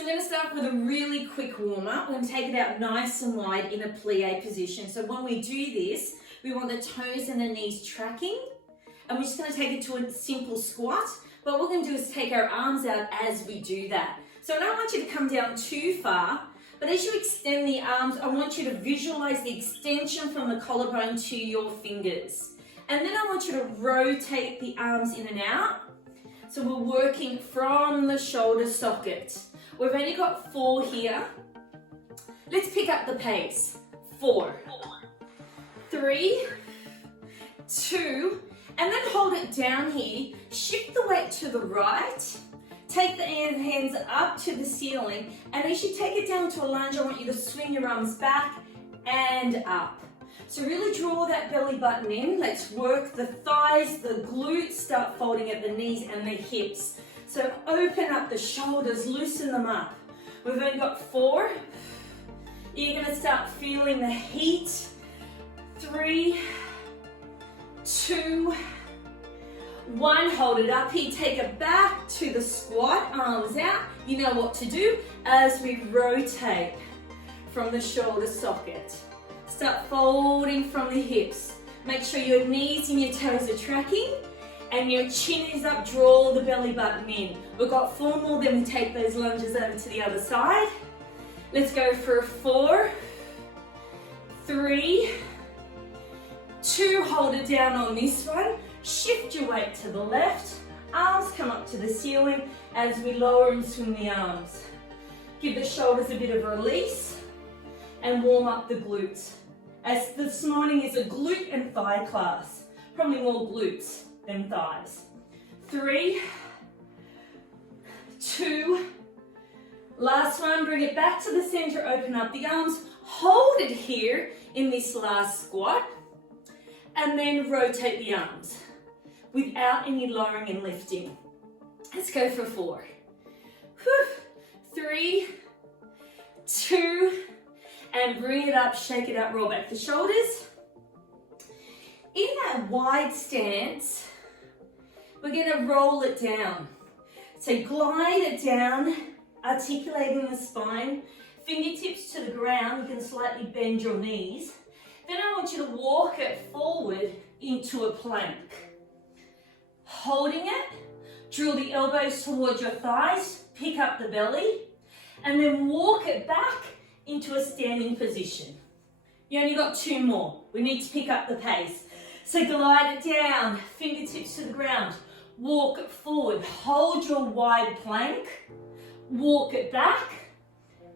So I'm going to start with a really quick warm-up. We're going to take it out nice and wide in a plie position. So when we do this, we want the toes and the knees tracking. And we're just going to take it to a simple squat. But what we're going to do is take our arms out as we do that. So I don't want you to come down too far, but as you extend the arms, I want you to visualize the extension from the collarbone to your fingers. And then I want you to rotate the arms in and out. So we're working from the shoulder socket. We've only got 4 here. Let's pick up the pace. 4, 3, 2, and then hold it down here. Shift the weight to the right. Take the hands up to the ceiling. And as you take it down to a lunge, I want you to swing your arms back and up. So really draw that belly button in. Let's work the thighs, the glutes, start folding at the knees and the hips. So open up the shoulders, loosen them up. We've only got 4. You're going to start feeling the heat. 3, 2, 1. Hold it up here. Take it back to the squat, arms out. You know what to do as we rotate from the shoulder socket. Start folding from the hips. Make sure your knees and your toes are tracking. And your chin is up, draw the belly button in. We've got 4 more, then we take those lunges over to the other side. Let's go for 4, 3, 2, hold it down on this one. Shift your weight to the left. Arms come up to the ceiling as we lower and swing the arms. Give the shoulders a bit of a release and warm up the glutes. As this morning is a glute and thigh class, probably more glutes than thighs. 3, 2, last one, bring it back to the center, open up the arms, hold it here in this last squat, and then rotate the arms without any lowering and lifting. Let's go for 4. 3, 2, and bring it up, shake it up, roll back the shoulders. In that wide stance, we're going to roll it down. So glide it down, articulating the spine, fingertips to the ground. You can slightly bend your knees. Then I want you to walk it forward into a plank. Holding it, drill the elbows towards your thighs, pick up the belly, and then walk it back into a standing position. You only got 2 more. We need to pick up the pace. So glide it down, fingertips to the ground, walk it forward, hold your wide plank, walk it back,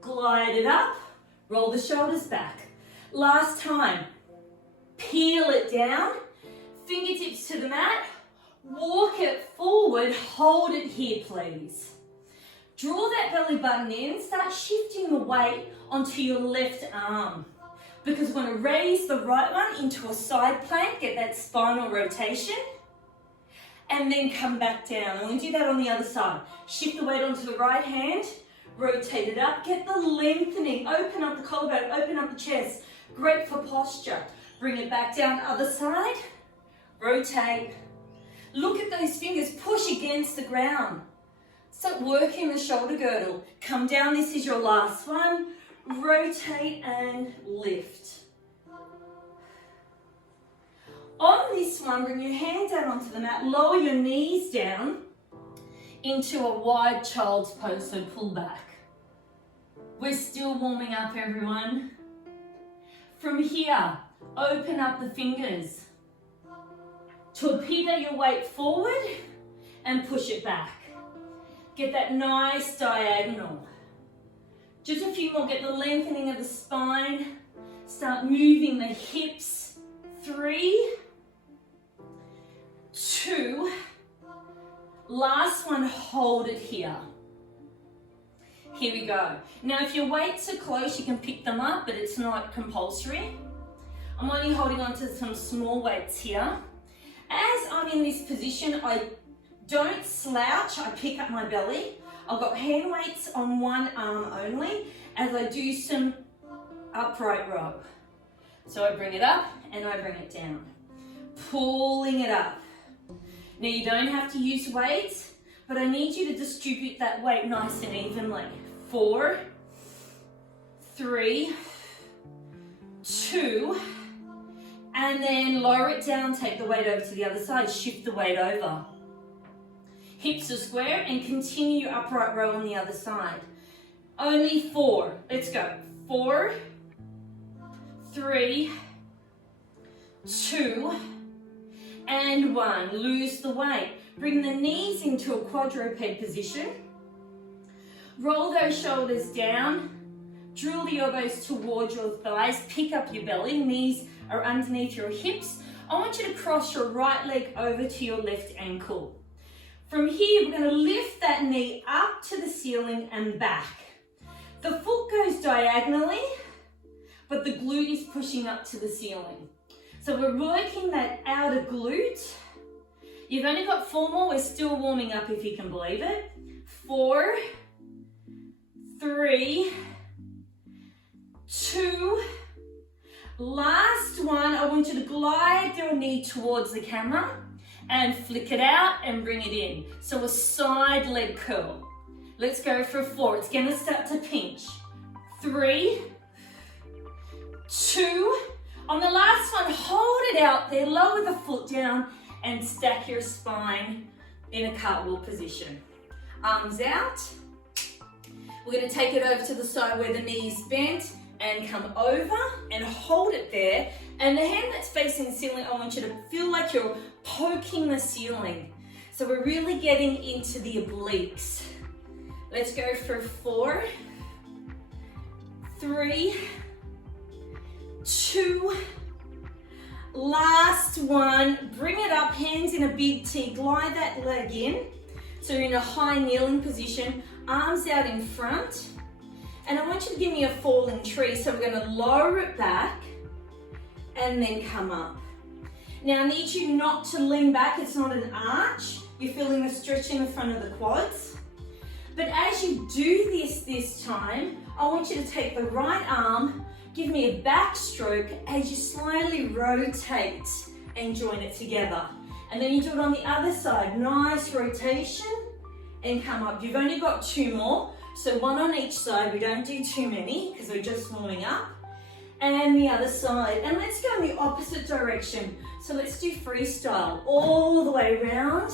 glide it up, roll the shoulders back. Last time, peel it down, fingertips to the mat, walk it forward, hold it here please. Draw that belly button in, start shifting the weight onto your left arm. Because we're going to raise the right one into a side plank, get that spinal rotation, and then come back down. And we do that on the other side. Shift the weight onto the right hand, rotate it up, get the lengthening, open up the collarbone, open up the chest. Great for posture. Bring it back down, other side, rotate. Look at those fingers, push against the ground. Start working the shoulder girdle. Come down, this is your last one. Rotate and lift. On this one, bring your hand down onto the mat, lower your knees down into a wide child's pose, so pull back. We're still warming up, everyone. From here, open up the fingers. Torpedo your weight forward and push it back. Get that nice diagonal. Just a few more, get the lengthening of the spine. Start moving the hips. 3, 2, last one, hold it here. Here we go. Now if your weights are close, you can pick them up, but it's not compulsory. I'm only holding on to some small weights here. As I'm in this position, I don't slouch, I pick up my belly. I've got hand weights on one arm only as I do some upright row. So I bring it up and I bring it down. Pulling it up. Now you don't have to use weights, but I need you to distribute that weight nice and evenly. 4, 3, 2, and then lower it down, take the weight over to the other side, shift the weight over. Hips are square and continue your upright row on the other side. Only 4, let's go. 4, 3, 2, and 1. Lose the weight. Bring the knees into a quadruped position. Roll those shoulders down. Drill the elbows towards your thighs. Pick up your belly. Knees are underneath your hips. I want you to cross your right leg over to your left ankle. From here, we're going to lift that knee up to the ceiling and back. The foot goes diagonally, but the glute is pushing up to the ceiling. So we're working that outer glute. You've only got 4 more. We're still warming up if you can believe it. 4, 3, 2, last one. I want you to glide your knee towards the camera and flick it out and bring it in. So a side leg curl. Let's go for 4. It's going to start to pinch. 3, 2. On the last one, hold it out there, lower the foot down and stack your spine in a cartwheel position. Arms out. We're going to take it over to the side where the knee is bent and come over and hold it there. And the hand that's facing the ceiling, I want you to feel like you're poking the ceiling. So we're really getting into the obliques. Let's go for 4, 3, 2, last one. Bring it up, hands in a big T, glide that leg in. So you're in a high kneeling position, arms out in front. And I want you to give me a falling tree. So we're going to lower it back and then come up. Now I need you not to lean back, it's not an arch. You're feeling the stretch in the front of the quads. But as you do this time, I want you to take the right arm, give me a backstroke as you slowly rotate and join it together. And then you do it on the other side. Nice rotation and come up. You've only got 2 more. So 1 on each side. We don't do too many because we're just warming up. And the other side. And let's go in the opposite direction. So let's do freestyle all the way around.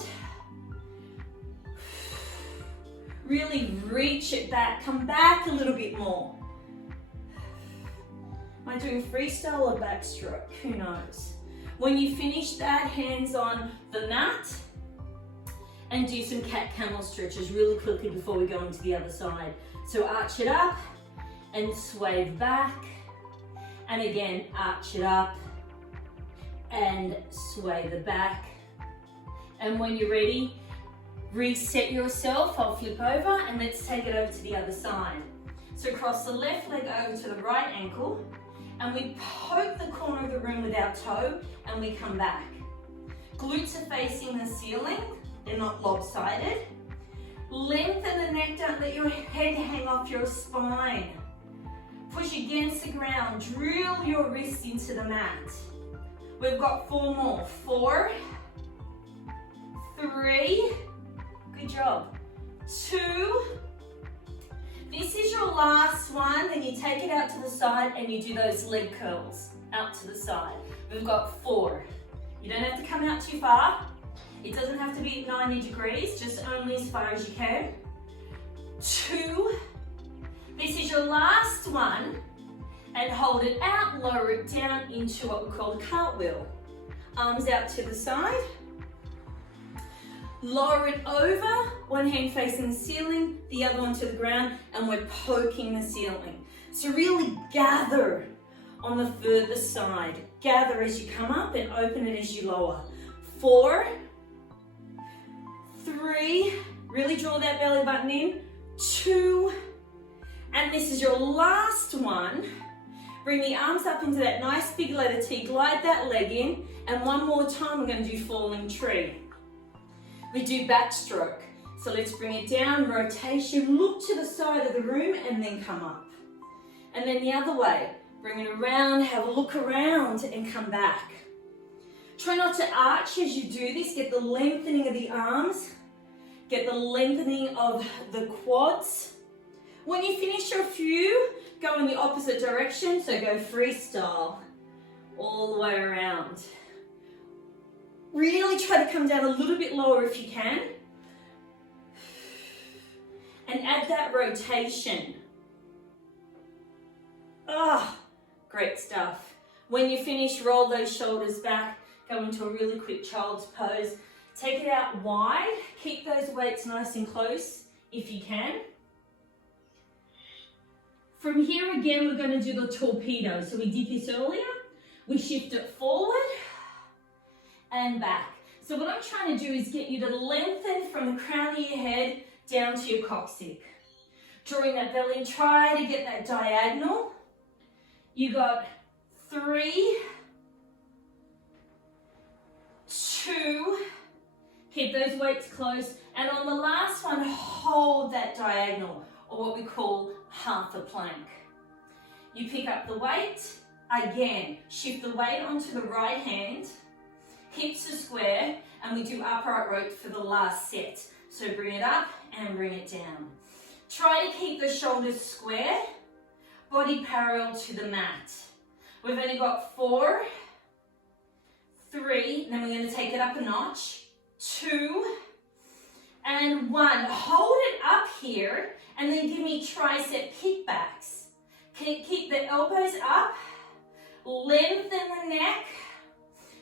Really reach it back. Come back a little bit more. Am I doing freestyle or backstroke? Who knows? When you finish that, hands on the mat and do some camel stretches really quickly before we go into the other side. So arch it up and sway back. And again, arch it up and sway the back. And when you're ready, reset yourself. I'll flip over and let's take it over to the other side. So cross the left leg over to the right ankle and we poke the corner of the room with our toe and we come back. Glutes are facing the ceiling, they're not lopsided. Lengthen the neck, don't let your head hang off your spine. Push against the ground, drill your wrists into the mat. We've got 4 more. 4, 3, good job. 2, this is your last one, then you take it out to the side and you do those leg curls out to the side. We've got 4. You don't have to come out too far. It doesn't have to be at 90 degrees, just only as far as you can. 2, this is your last one, and hold it out, lower it down into what we call a cartwheel. Arms out to the side. Lower it over, one hand facing the ceiling, the other one to the ground, and we're poking the ceiling. So really gather on the further side. Gather as you come up and open it as you lower. 4, 3, really draw that belly button in. 2, and this is your last one. Bring the arms up into that nice big letter T, glide that leg in, and one more time we're going to do falling tree. We do backstroke. So let's bring it down, rotation, look to the side of the room and then come up. And then the other way, bring it around, have a look around and come back. Try not to arch as you do this, get the lengthening of the arms, get the lengthening of the quads. When you finish your few, go in the opposite direction, so go freestyle all the way around. Really try to come down a little bit lower if you can. And add that rotation. Ah, great stuff. When you finish, roll those shoulders back, go into a really quick child's pose. Take it out wide, keep those weights nice and close if you can. From here again, we're going to do the torpedo. So we did this earlier. We shift it forward and back. So what I'm trying to do is get you to lengthen from the crown of your head down to your coccyx. Drawing that belly, try to get that diagonal. You got 3, 2, keep those weights close, and on the last one, hold that diagonal, or what we call half a plank. You pick up the weight, again, shift the weight onto the right hand, hips are square, and we do upright row for the last set. So bring it up and bring it down. Try to keep the shoulders square, body parallel to the mat. We've only got 4, 3, and then we're going to take it up a notch, 2, and 1. Hold it up here, and then give me tricep kickbacks. Keep the elbows up, lengthen the neck.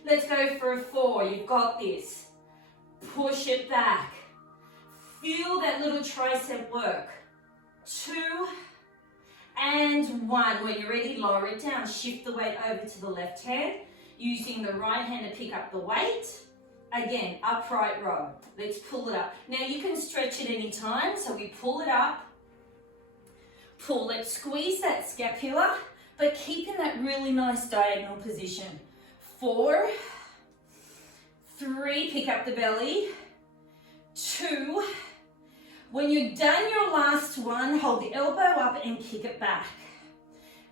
Let's go for a 4, you've got this. Push it back. Feel that little tricep work. 2 and 1. When you're ready, lower it down. Shift the weight over to the left hand, using the right hand to pick up the weight. Again, upright row. Let's pull it up. Now you can stretch it any time, so we pull it up. Pull, let's squeeze that scapula, but keep in that really nice diagonal position. 4, 3, pick up the belly. 2, when you're done your last one, hold the elbow up and kick it back.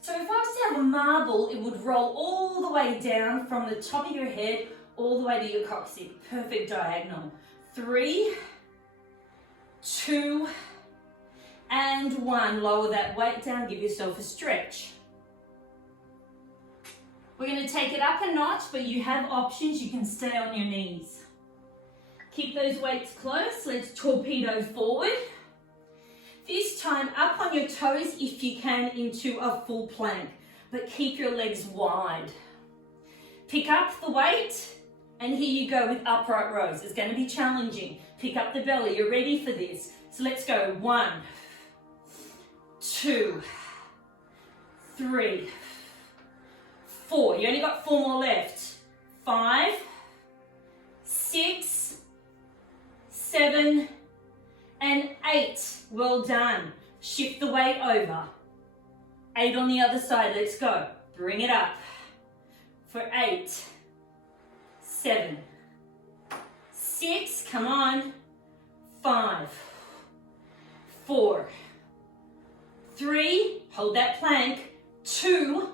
So if I was to have a marble, it would roll all the way down from the top of your head all the way to your coccyx. Perfect diagonal. 3, 2, and 1. Lower that weight down, give yourself a stretch. We're going to take it up a notch, but you have options. You can stay on your knees. Keep those weights close. Let's torpedo forward. This time up on your toes if you can into a full plank, but keep your legs wide. Pick up the weight, and here you go with upright rows. It's going to be challenging. Pick up the belly. You're ready for this. So let's go. 1, 2, 3, 4. You only got 4 more left. 5, 6, 7, and 8. Well done. Shift the weight over. 8 on the other side. Let's go. Bring it up for 8, 7, 6. Come on. 5, 4, 3. Hold that plank. 2,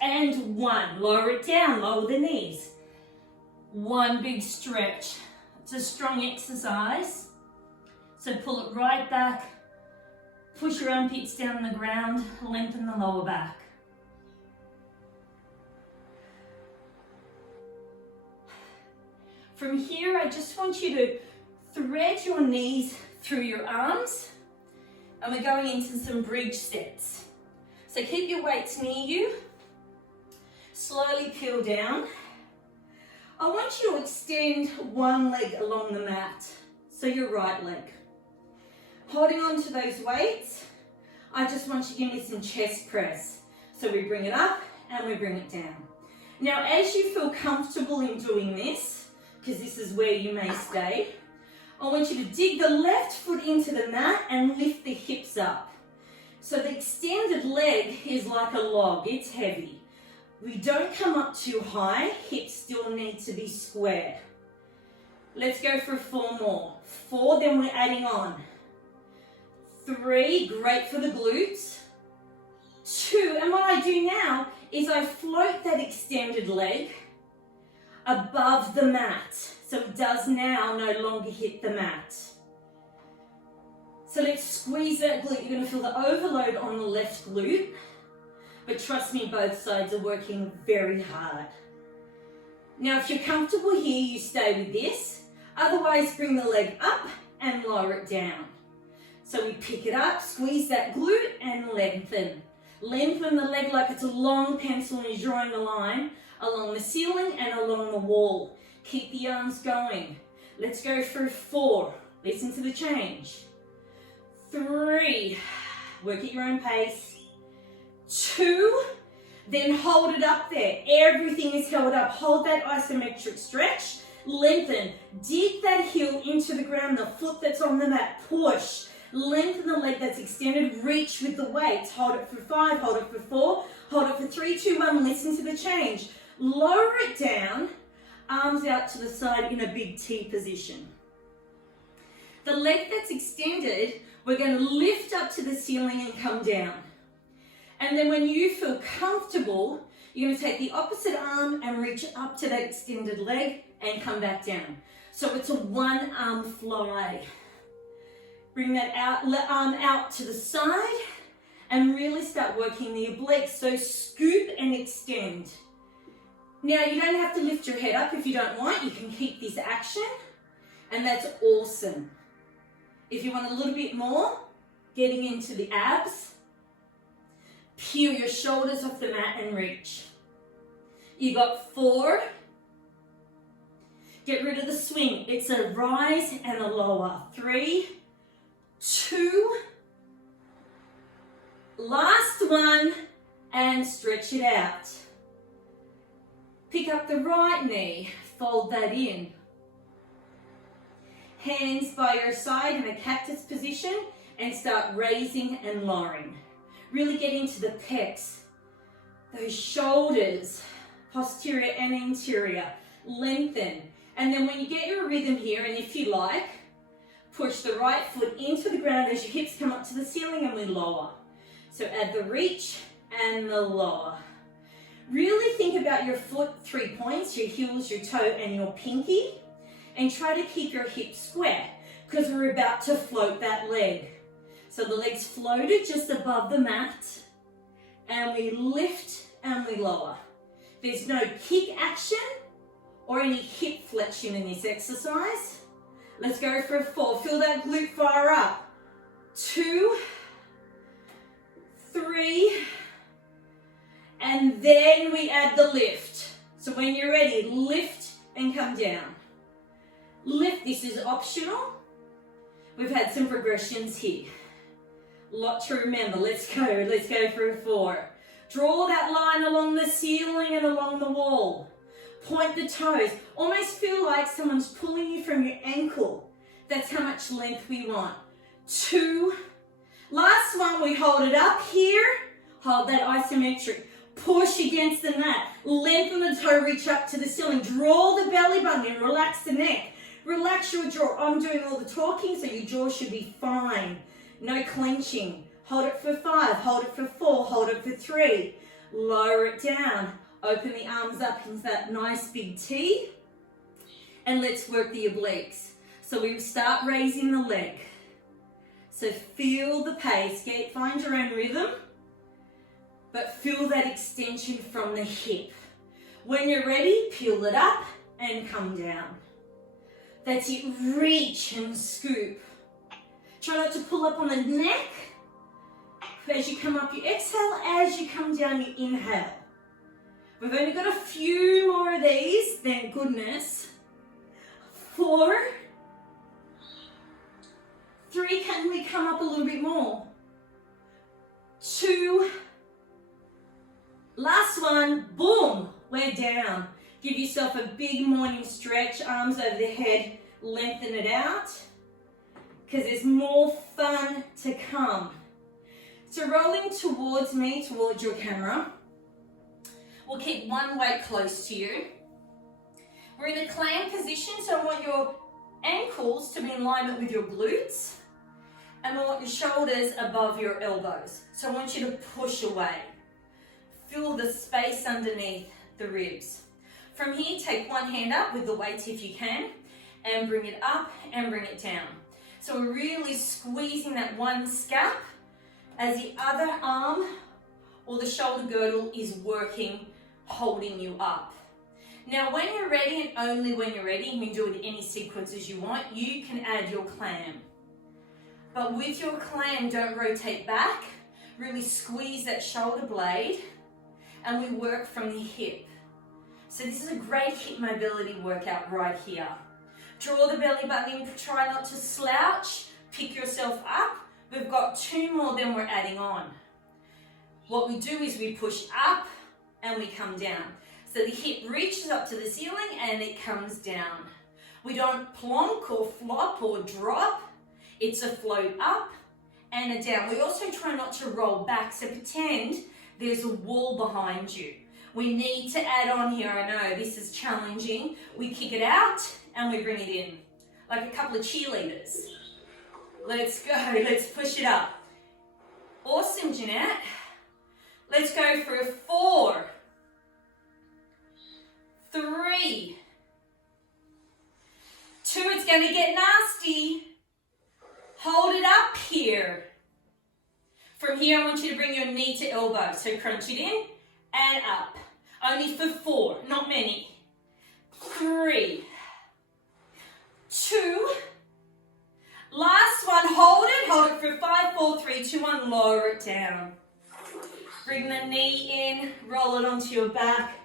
and 1. Lower it down. Lower the knees. 1 big stretch. It's a strong exercise, so pull it right back, push your armpits down on the ground, lengthen the lower back. From here, I just want you to thread your knees through your arms, and we're going into some bridge sets. So keep your weights near you, slowly peel down. I want you to extend one leg along the mat, so your right leg. Holding on to those weights, I just want you to give me some chest press. So we bring it up and we bring it down. Now, as you feel comfortable in doing this, because this is where you may stay, I want you to dig the left foot into the mat and lift the hips up. So the extended leg is like a log, it's heavy. We don't come up too high, hips still need to be square. Let's go for 4 more. 4, then we're adding on. 3, great for the glutes. 2, and what I do now is I float that extended leg above the mat. So it does now no longer hit the mat. So let's squeeze that glute. You're going to feel the overload on the left glute. But trust me, both sides are working very hard. Now, if you're comfortable here, you stay with this. Otherwise, bring the leg up and lower it down. So we pick it up, squeeze that glute and lengthen. Lengthen the leg like it's a long pencil and you're drawing a line along the ceiling and along the wall. Keep the arms going. Let's go for 4. Listen to the change. 3. Work at your own pace. 2. Then hold it up there. Everything is held up. Hold that isometric stretch. Lengthen. Dig that heel into the ground, the foot that's on the mat. Push. Lengthen the leg that's extended. Reach with the weights. Hold it for 5. Hold it for 4. Hold it for 3, 2, 1. Listen to the change. Lower it down. Arms out to the side in a big T position. The leg that's extended, we're going to lift up to the ceiling and come down. And then when you feel comfortable, you're going to take the opposite arm and reach up to that extended leg and come back down. So it's a 1-arm fly. Bring that arm out to the side and really start working the obliques. So scoop and extend. Now you don't have to lift your head up if you don't want. You can keep this action and that's awesome. If you want a little bit more, getting into the abs, peel your shoulders off the mat and reach. You got 4. Get rid of the swing. It's a rise and a lower. 3, 2, last one, and stretch it out. Pick up the right knee, fold that in. Hands by your side in a cactus position and start raising and lowering. Really get into the pecs, those shoulders, posterior and interior. Lengthen. And then when you get your rhythm here, and if you like, push the right foot into the ground as your hips come up to the ceiling and we lower. So add the reach and the lower. Really think about your foot 3 points, your heels, your toe, and your pinky. And try to keep your hips square because we're about to float that leg. So the leg's floated just above the mat. And we lift and we lower. There's no kick action or any hip flexion in this exercise. Let's go for 4. Feel that glute fire up. 2, 3, and then we add the lift. So when you're ready, lift and come down. Lift, this is optional. We've had some progressions here. Lot to remember. Let's go for 4. Draw that line along the ceiling and along the wall. Point the toes. Almost feel like someone's pulling you from your ankle. That's how much length we want. 2. Last one, we hold it up here. Hold that isometric. Push against the mat. Lengthen the toe, reach up to the ceiling. Draw the belly button in, relax the neck. Relax your jaw. I'm doing all the talking, so your jaw should be fine. No clenching. Hold it for 5, hold it for 4, hold it for 3. Lower it down. Open the arms up into that nice big T. And let's work the obliques. So we start raising the leg. So feel the pace. Find your own rhythm. But feel that extension from the hip. When you're ready, peel it up and come down. That's it. Reach and scoop. Try not to pull up on the neck. As you come up, you exhale. As you come down, you inhale. We've only got a few more of these, thank goodness. 4, 3, can we come up a little bit more? 2, last one, boom, we're down. Give yourself a big morning stretch, arms over the head, lengthen it out, because there's more fun to come. So rolling towards me, towards your camera. We'll keep one weight close to you. We're in a clam position, so I want your ankles to be in alignment with your glutes. And we want your shoulders above your elbows. So I want you to push away. Feel the space underneath the ribs. From here, take one hand up with the weight if you can, and bring it up and bring it down. So we're really squeezing that one scap as the other arm or the shoulder girdle is working, holding you up. Now when you're ready, and only when you're ready, you can do it in any sequences you want, you can add your clam. But with your clam, don't rotate back, really squeeze that shoulder blade, and we work from the hip. So this is a great hip mobility workout right here. Draw the belly button in, try not to slouch, pick yourself up. We've got 2 more, then we're adding on. What we do is we push up and we come down. So the hip reaches up to the ceiling and it comes down. We don't plonk or flop or drop. It's a float up and a down. We also try not to roll back, so pretend there's a wall behind you. We need to add on here, I know this is challenging. We kick it out and we bring it in, like a couple of cheerleaders. Let's go, let's push it up. Awesome, Jeanette. Let's go for a 4, 3, 2, it's gonna get nasty. Hold it up here. From here, I want you to bring your knee to elbow. So crunch it in and up. Only for 4, not many. 3, 2, last one, hold it for 5, 4, 3, 2, 1, lower it down. Bring the knee in, roll it onto your back,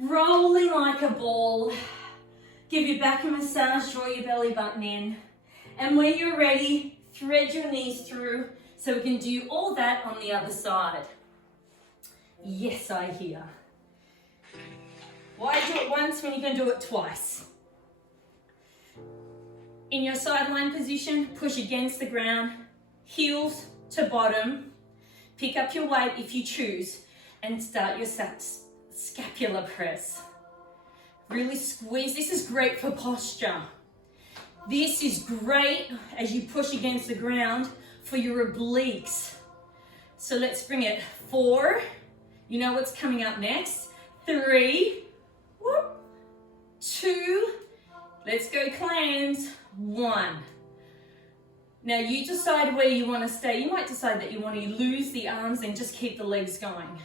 rolling like a ball. Give your back a massage, draw your belly button in. And when you're ready, thread your knees through so we can do all that on the other side. Yes, I hear. Why do it once when you can do it twice? In your sideline position, push against the ground, heels to bottom. Pick up your weight if you choose and start your Scapula Press. Really squeeze. This is great for posture. This is great as you push against the ground for your obliques. So let's bring it. 4, you know what's coming up next. 3, 2, let's go clams. 1. Now you decide where you want to stay. You might decide that you want to lose the arms and just keep the legs going.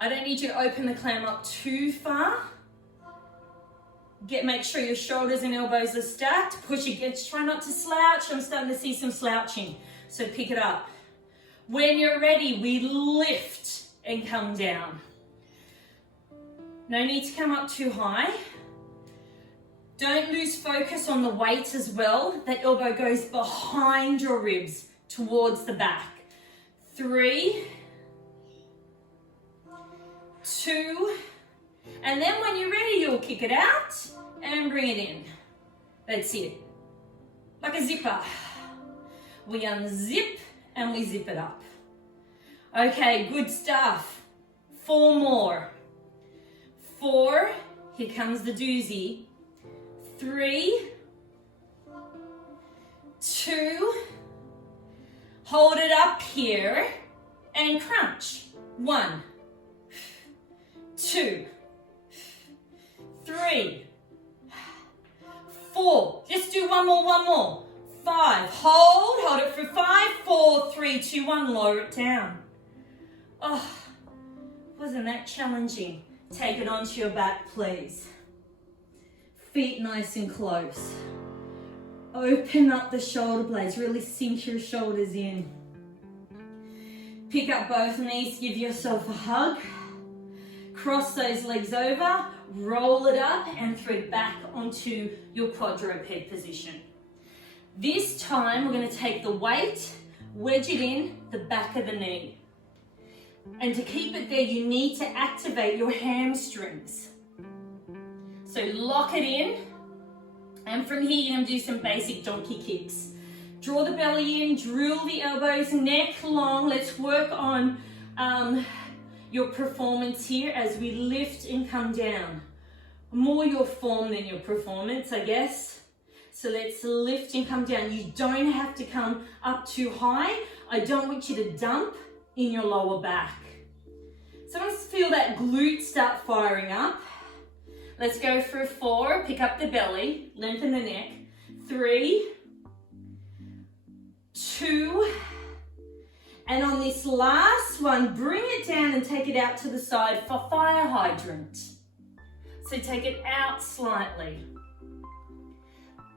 I don't need you to open the clam up too far. Make sure your shoulders and elbows are stacked. Push against, try not to slouch. I'm starting to see some slouching, so pick it up. When you're ready, we lift and come down. No need to come up too high. Don't lose focus on the weight as well. That elbow goes behind your ribs towards the back. 3, 2, and then when you're ready, you'll kick it out and bring it in. That's it. Like a zipper. We unzip and we zip it up. Okay, good stuff. 4 more. 4, here comes the doozy. 3, 2, hold it up here and crunch. 1, 2, 3, 4. Just do one more. 5, hold it for 5, 4, 3, 2, 1, lower it down. Oh, wasn't that challenging? Take it onto your back, please. Feet nice and close. Open up the shoulder blades, really sink your shoulders in. Pick up both knees, give yourself a hug. Cross those legs over, roll it up and thread back onto your quadruped position. This time we're going to take the weight, wedge it in the back of the knee. And to keep it there, you need to activate your hamstrings. So lock it in, and from here you're going to do some basic donkey kicks. Draw the belly in, drill the elbows, neck long. Let's work on your performance here as we lift and come down. More your form than your performance, I guess. So let's lift and come down. You don't have to come up too high. I don't want you to dump in your lower back. So I want to feel that glute start firing up. Let's go for a 4, pick up the belly, lengthen the neck. 3, 2. And on this last one, bring it down and take it out to the side for fire hydrant. So take it out slightly.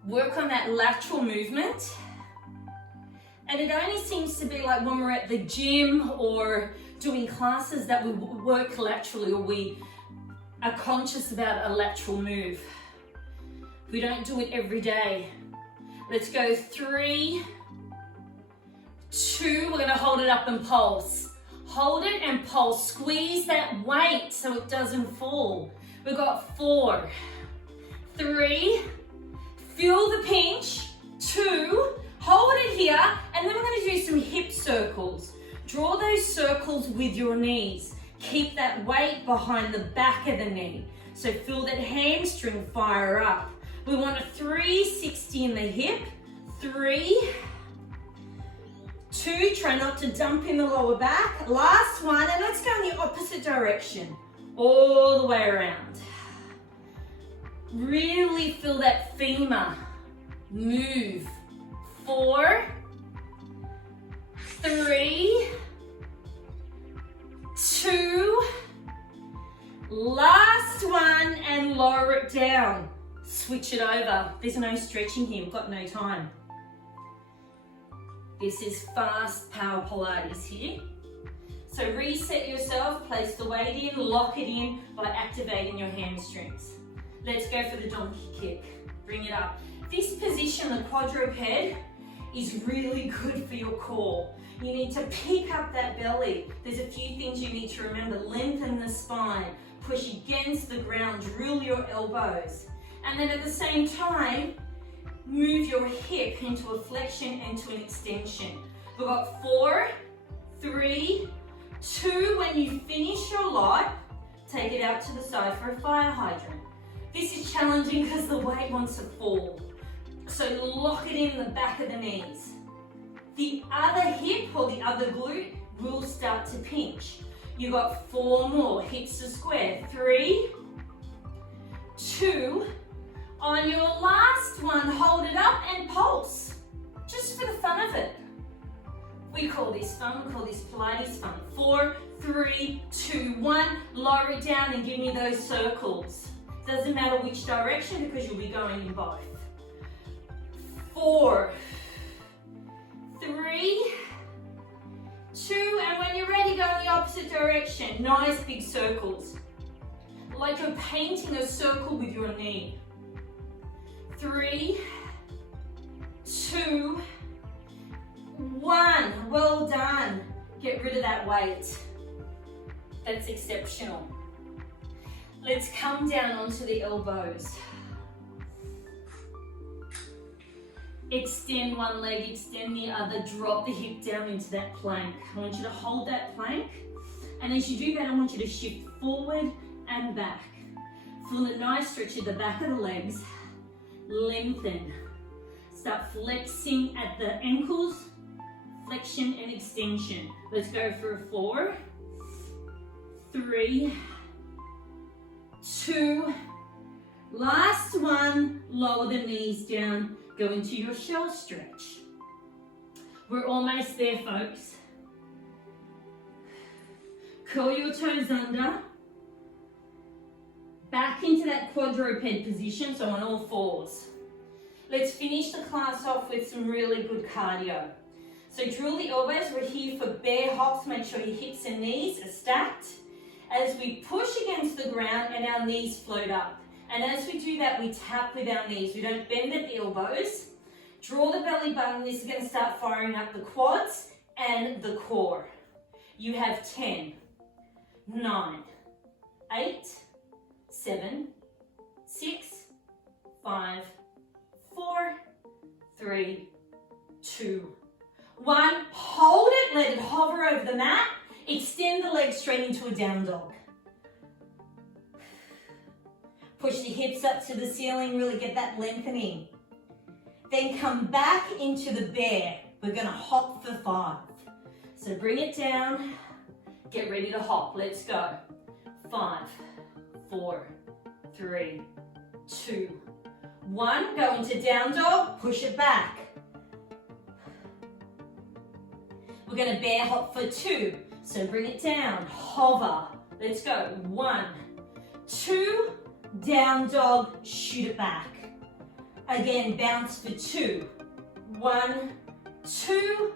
Work on that lateral movement. And it only seems to be like when we're at the gym or doing classes that we work laterally, or we are conscious about a lateral move. We don't do it every day. Let's go 3, 2, we're gonna hold it up and pulse. Hold it and pulse, squeeze that weight so it doesn't fall. We've got 4, 3, feel the pinch, 2, hold it here, and then we're gonna do some hip circles. Draw those circles with your knees. Keep that weight behind the back of the knee. So feel that hamstring fire up. We want a 360 in the hip. 3, 2, try not to dump in the lower back. Last one, and let's go in the opposite direction. All the way around. Really feel that femur move. 4, 3, 2, last one, and lower it down. Switch it over. There's no stretching here, we've got no time. This is fast Power Pilates here. So reset yourself, place the weight in, lock it in by activating your hamstrings. Let's go for the donkey kick. Bring it up. This position, the quadruped, is really good for your core. You need to pick up that belly. There's a few things you need to remember. Lengthen the spine, push against the ground, drill your elbows. And then at the same time, move your hip into a flexion and to an extension. We've got 4, 3, 2. When you finish your lot, take it out to the side for a fire hydrant. This is challenging because the weight wants to fall. So lock it in the back of the knees. The other hip or the other glute will start to pinch. You got 4 more, hips to square. 3, 2. On your last one, hold it up and pulse. Just for the fun of it. We call this fun, we call this Pilates fun. 4, 3, 2, 1. Lower it down and give me those circles. Doesn't matter which direction because you'll be going in both. 4, 3, 2, and when you're ready, go in the opposite direction. Nice big circles. Like you're painting a circle with your knee. 3, 2, 1. Well done. Get rid of that weight. That's exceptional. Let's come down onto the elbows. Extend one leg, extend the other, drop the hip down into that plank. I want you to hold that plank, and as you do that, I want you to shift forward and back. Feel a nice stretch at the back of the legs. Lengthen. Start flexing at the ankles, flexion and extension. Let's go for a 4, 3, 2, last one, lower the knees down, go into your shell stretch. We're almost there, folks. Curl your toes under, back into that quadruped position, so on all fours. Let's finish the class off with some really good cardio. So drill the elbows, we're here for bear hops, make sure your hips and knees are stacked. As we push against the ground and our knees float up. And as we do that, we tap with our knees. We don't bend at the elbows. Draw the belly button. This is going to start firing up the quads and the core. You have 10, 9, 8, 7, 6, 5, 4, 3, 2, 1. Hold it, let it hover over the mat. Extend the legs straight into a down dog. Push the hips up to the ceiling, really get that lengthening. Then come back into the bear. We're going to hop for 5. So bring it down, get ready to hop. Let's go. 5, 4, 3, 2, 1. Go into down dog, push it back. We're going to bear hop for 2. So bring it down, hover. Let's go. 1, 2, down dog, shoot it back. Again, bounce for 2. 1, 2,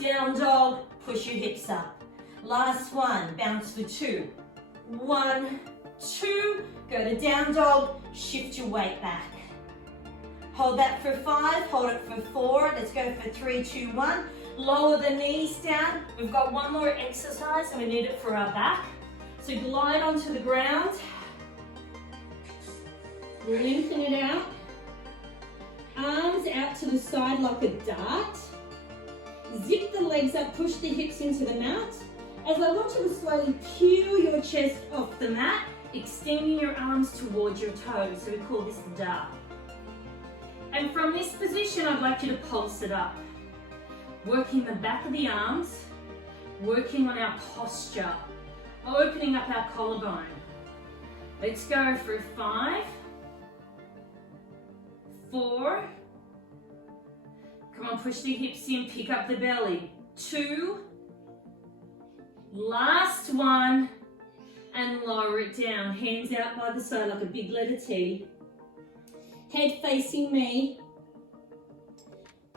down dog, push your hips up. Last one, bounce for 2. 1, 2, go to down dog, shift your weight back. Hold that for 5, hold it for 4. Let's go for 3, 2, 1. Lower the knees down. We've got one more exercise and we need it for our back. So glide onto the ground. Lengthen it out. Arms out to the side like a dart. Zip the legs up, push the hips into the mat. As I want you to slowly peel your chest off the mat, extending your arms towards your toes. So we call this the dart. And from this position, I'd like you to pulse it up. Working the back of the arms, working on our posture, opening up our collarbone. Let's go for 5, 4, come on, push the hips in, pick up the belly, 2, last one, and lower it down, hands out by the side like a big letter T, head facing me.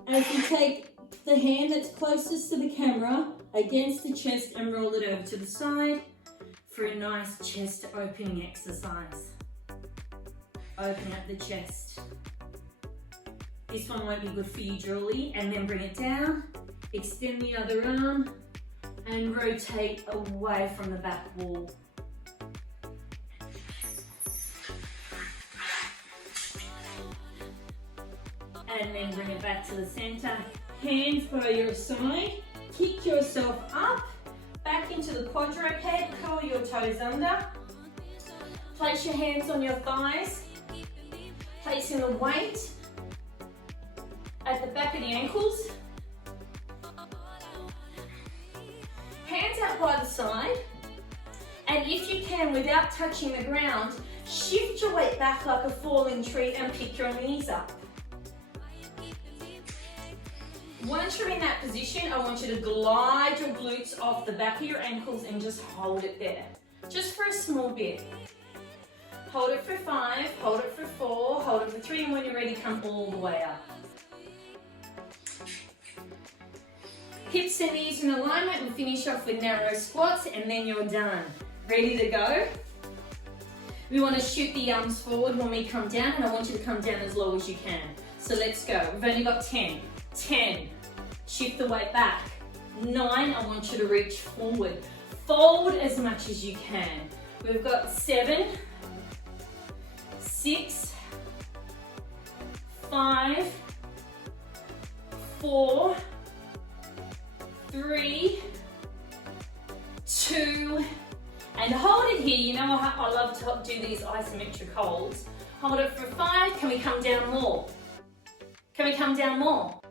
As you take the hand that's closest to the camera against the chest and roll it over to the side for a nice chest opening exercise. Open up the chest. This one won't be good for you, Julie. And then bring it down, extend the other arm and rotate away from the back wall. And then bring it back to the center. Hands by your side, kick yourself up, back into the quadruped, curl your toes under. Place your hands on your thighs, placing the weight at the back of the ankles. Hands out by the side, and if you can, without touching the ground, shift your weight back like a falling tree and pick your knees up. Once you're in that position, I want you to glide your glutes off the back of your ankles and just hold it there. Just for a small bit. Hold it for 5, hold it for 4, hold it for 3, and when you're ready, come all the way up. Hips and knees in alignment, and finish off with narrow squats, and then you're done. Ready to go? We want to shoot the arms forward when we come down, and I want you to come down as low as you can. So let's go. We've only got 10. 10. Shift the weight back. 9, I want you to reach forward. Fold as much as you can. We've got 7, 6, 5, 4, 3, 2, and hold it here. You know I love to do these isometric holds. Hold it for 5. Can we come down more? Can we come down more?